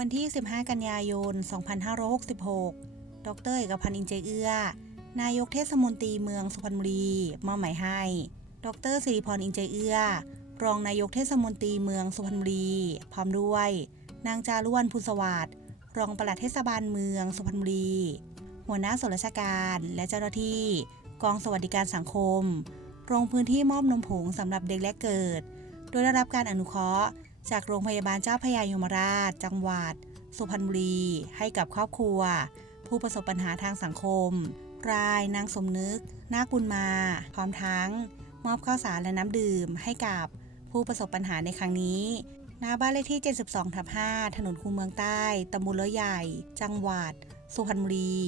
วันที่ 15 กันยายน 2566 ดรเอกพันธ์อินเจเอื้อ นายกเทศมนตรีเมืองสุพรรณบุรี มอบหมายให้ ดรสิริพรอินเจเอื้อ รองนายกเทศมนตรีเมืองสุพรรณบุรี พร้อมด้วย นางจารุวรรณภูลสวัสดิ์ รองปลัดเทศบาลเมืองสุพรรณบุรี หัวหน้าส่วนราชการและเจ้าหน้าที่ กองสวัสดิการสังคมลงพื้นที่มอบนมผงสำหรับเด็กแรกเกิด โดยได้รับการอนุเคราะห์ จากโรงพยาบาลเจ้าพยายมราช จังหวัด สุพรรณบุรี ให้กับครอบครัว ผู้ประสบปัญหาทางสังคม รายนางสมนึก นาคบุญมา พร้อมทั้ง มอบข้าวสารและน้ำดื่มให้กับผู้ประสบปัญหาในครั้งนี้หน้าบ้านเลขที่ 72ทับ5ถนนคูเมืองใต้ตำบลเลอใหญ่ จังหวัด สุพรรณบุรี